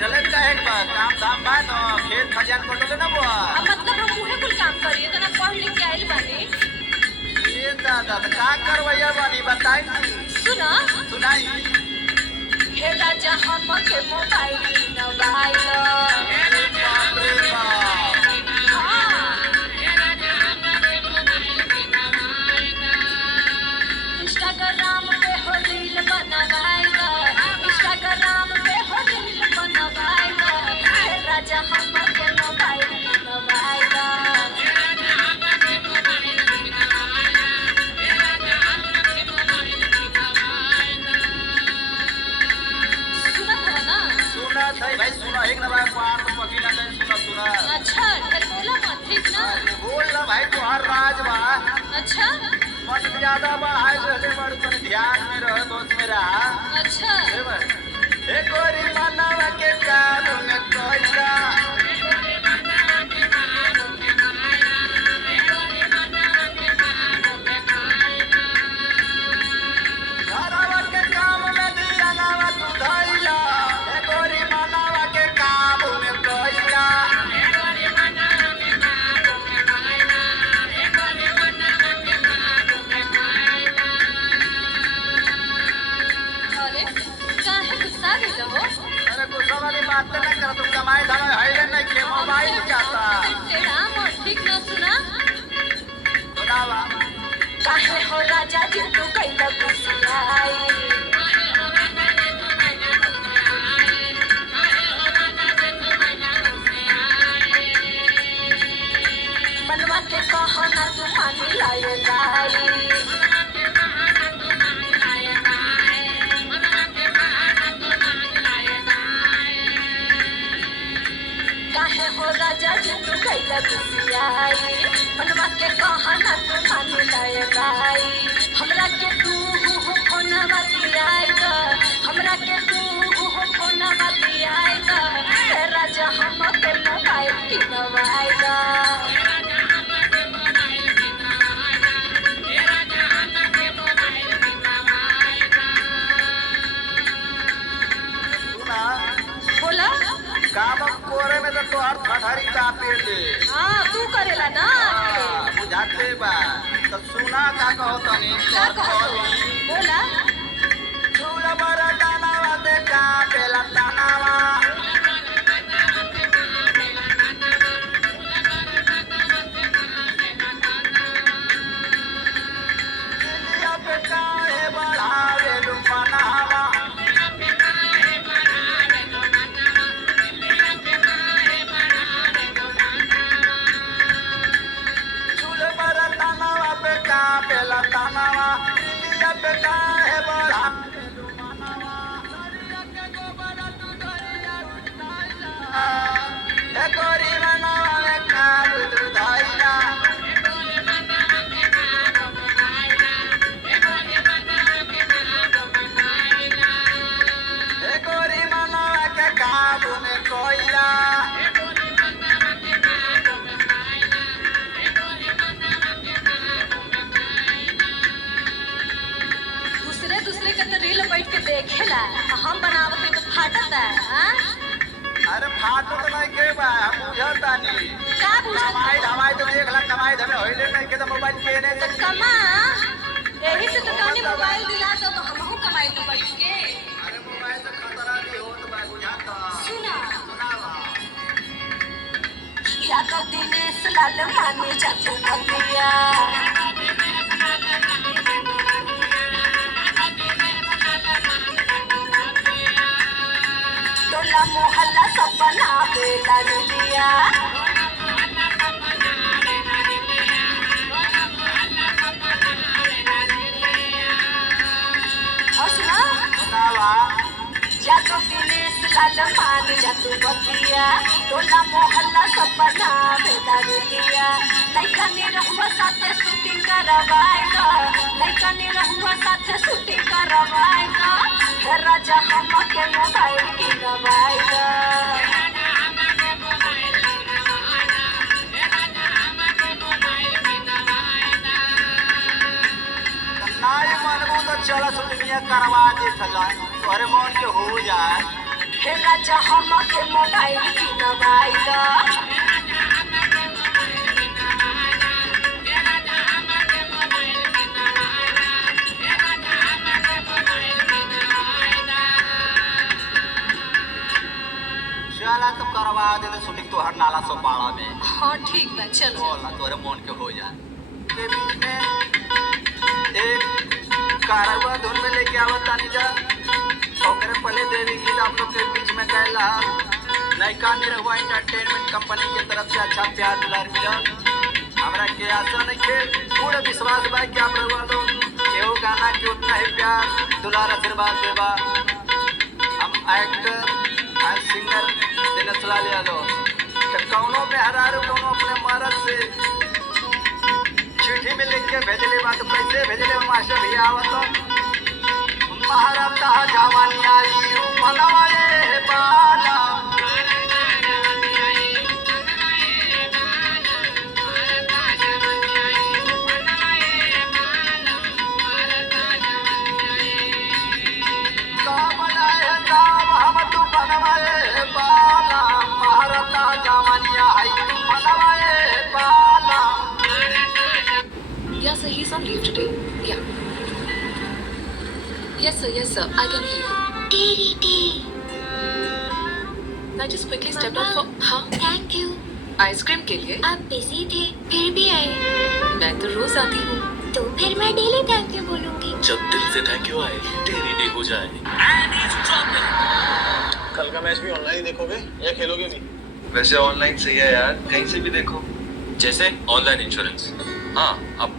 बैठले काहे बा काम धाम बा न खेत खलियान कटले ना बुआ अब मतलब हम उहे कुल काम करिए तो ना पढ़ लिख के आइल बानी। ये दादा त का करवैया बानी बताई सुना सुनाई हे राजा हम के मोबाइल नवाइल बाप रे बाप इंस्टाग्राम पे हो रील बनवाएगा इंस्टाग्राम पे हो रील बनवाएगा हे राजा हम के मोबाइल नवाएगा। सुना था ना सुना सही भाई सुना एक ना भाई पार तो पकी ना सुना सुना अच्छा फिर बोला मत ठीक ना बोल ना भाई तुहार राज बा अच्छा मन ज्यादा बढ़ाए रहले बड़ तन ध्यान में रह दोस्त मेरा अच्छा हे गोरी मानव के कान में कोइला घरवा के काम में दिया नावा तू धइला हे गोरी मानव के काम में कोइला अरे काहे गुस्सा गेल हो अरे गुस्सा वाली बात नहीं कर तू कमाई धमाई हइले नहीं के मोबाइल जाता तेरा मन ठीक ना सुना सुनावा काहे हो राजा जी तू कैला गुस्साई मनवा के कहना तू मानी लाए गाई काहे हो राजा जी तू कैला गुस्साई मनवा के कहना तू मानी लाए गाई हमरा के तू हो फोनवा दियाएगा हमरा के तू हो फोनवा दियाएगा हे राजा हम के मोबाइल किनवाएगा। सुना बोला काम कोरे में तो तोहर ठठरी का पेड़ दे हाँ तू करेला ना बुझाते बा तो सुना का कहो तनी का कहतो बोला झूल बर टानावा दे का पेला टानावा दिलिया पे काहे बढ़ावे लू बनावा झूल बर टानावा पे का पेला टानावा दिलिया पे काहे बढ़ावे लू बनावा सरिया के गोबर तू धरिया उठाइला हे गोरी बनावा में काल तू धइला हे गोरी बनावा के काबू में कोइला दूसरे दूसरे के तो रील बैठ के देखेला आ हम बनावत है तो फाटता हां अरे फाटो तो नहीं के बा हम बुझतानी का बुझत कमाई धमाई तो देख ला कमाई धमे होइले नहीं के तो मोबाइल केने तो कमा यही से तो कहनी मोबाइल दिला दो तो हमहू कमाई तो बैठ के अरे मोबाइल तो खतरा भी होत बा बुझाता सुना सुनावा या तो दिनेश लाल मानी जातू बतिया टोला मोहल्ला सब बनावे ललिया और सुना सुनावा या तो दिनेश लाल मान जातू बतिया टोला मोहल्ला सब बनावे ललिया लइका ने रहुआ साथे शूटिंग करवाएगा लइका ने रहुआ साथे शूटिंग करवाएगा हे राजा हम के मोबाइल किनवाएगा। नाई मनबू तो चल सुनिया करवा दे चला तोहरे मन के हो जाए हे राजा हमके मोबाइल किनवाई द चला तो करवा दे शूटिंग तो हर नाला सो पाड़ा में। हाँ ठीक बा चलो बोला तोरे मन के हो जाए के बीच में एक कारवा धुन में लेके आवत तानी जा ओकरे पहले देवी गीत आप लोग के बीच में कहला नयका निरहुआ एंटरटेनमेंट कंपनी के तरफ से अच्छा प्यार दुलार मिला। हमरा के आशा नहीं के पूरा विश्वास बा कि आप लोग एहो गाना के उतना ही प्यार दुलार आशीर्वाद देबा। हम एक्टर और सिंगर दिन चला लिया लो तो कौनो में हरारू कौनो अपने मर्द से चिट्ठी में लिख के भेजले बा तो कैसे भेजले मास्टर भैया आवत महाराता जवानी आई मनवा ये बाला का बनाए काम हम तू बनवाए बाला महाराता जवानी आई मनवा ये बाला। Yeah, sir, he's on leave today. Yeah. Yes, sir, I can hear you. I just quickly stepped out for... हाँ? Thank you. आइसक्रीम के लिए? आप बिजी थे फिर भी आए। मैं तो रोज आती हूँ। तो फिर मैं डेली थैंक यू बोलूंगी। जब दिल से थैंक यू आए डेली डे हो जाए। कल का मैच भी ऑनलाइन देखोगे या खेलोगे भी? वैसे ऑनलाइन सही है यार, कहीं से भी देखो। जैसे ऑनलाइन इंश्योरेंस। हाँ, अब